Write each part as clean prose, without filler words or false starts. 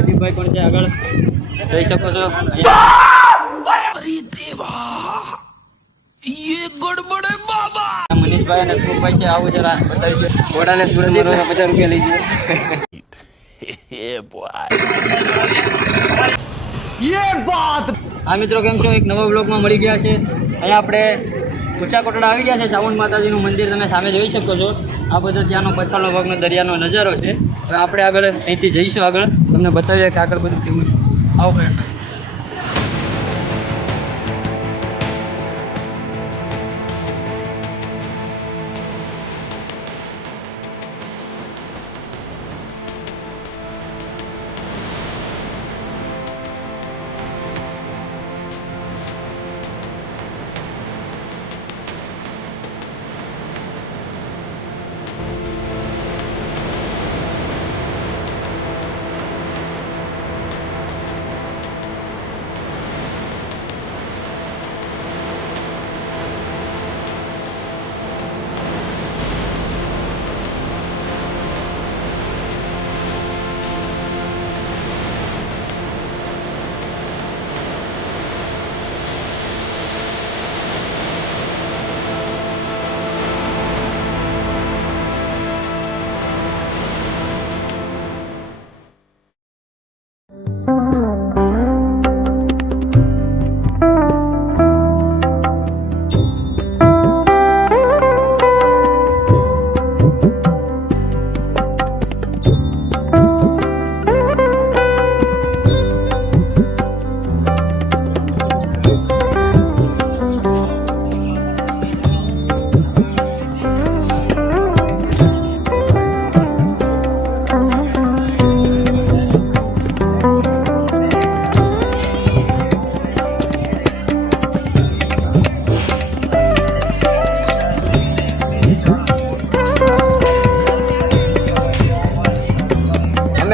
પ્રદીપભાઈ પણ છે આગળ જોઈ શકો છો। મનીષભાઈ અને અશોકભાઈ છે, આવું જરા બતાવી દો। ઘોડાને સુરત 50 રૂપિયા લઈ જઈએ। હા મિત્રો, કેમ છો? એક નવા બ્લોગમાં મળી ગયા છે। અહીંયા આપણે ઊંચા કોટડા આવી ગયા છે। ચામુંડ માતાજીનું મંદિર તમે સામે જોઈ શકો છો। આ બધો ત્યાંનો પછાડનો ભાગનો દરિયાનો નજારો છે। હવે આપણે આગળ અહીંથી જઈશું, આગળ તમને બતાવીએ કે આગળ બધું કેવું છે। આવો ફ્રેન્ડ।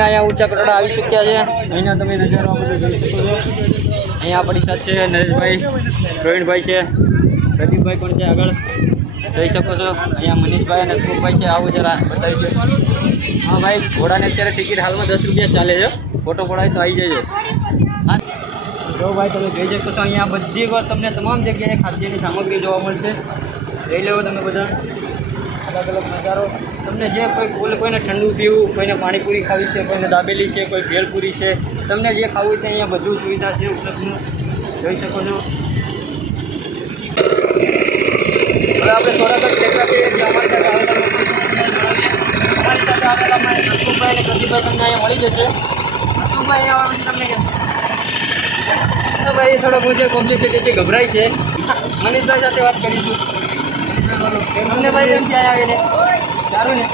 અહીંયા ઊંચા કોટડા આવી ચૂક્યા છે। અહીંના તમે નજારો આ બધો જોઈ શકો છો। અહીંયા આપણી સાથે નરેશભાઈ, પ્રવીણભાઈ છે, પ્રદીપભાઈ પણ છે આગળ જોઈ શકો છો। અહીંયા મનીષભાઈ અને અશોકભાઈ છે, આવું જરા બતાવી દો। હા ભાઈ, ઘોડાને અત્યારે ટિકિટ હાલમાં 10 રૂપિયા ચાલે છે। ફોટો પડાય તો આવી જજો। હા જો ભાઈ, તમે જોઈ શકો છો અહીંયા બધી વાર તમને તમામ જગ્યાએ ખાદ્યની સામગ્રી જોવા મળશે। લઈ લેવો તમે બધા। અલગ અલગ નજારો તમને જે કોઈને ઠંડુ પીવું, કોઈને પાણીપુરી ખાવી છે, કોઈને દાબેલી છે, કોઈ ભેળપુરી છે, તમને જે ખાવું છે અહીંયા બધું સુવિધા છે ઉપલબ્ધ, જોઈ શકો છો। હવે આપણે થોડાક જ ક્ષેત્રથી જે અમારી સાથે આવેલા લોકો અમારી સાથે આવેલા અશોકભાઈ અને પ્રદીપભાઈ તમને અહીંયા મળી જશે। અશોકભાઈ અહીંયા આવવાનું તમને ભાઈ થોડો પૂછે કોમ્પ્લિકેટેડથી ગભરાય છે। મનીષભાઈ સાથે વાત કરીશું। તમને ભાઈ કેમ ક્યાં આવીને સારું ને?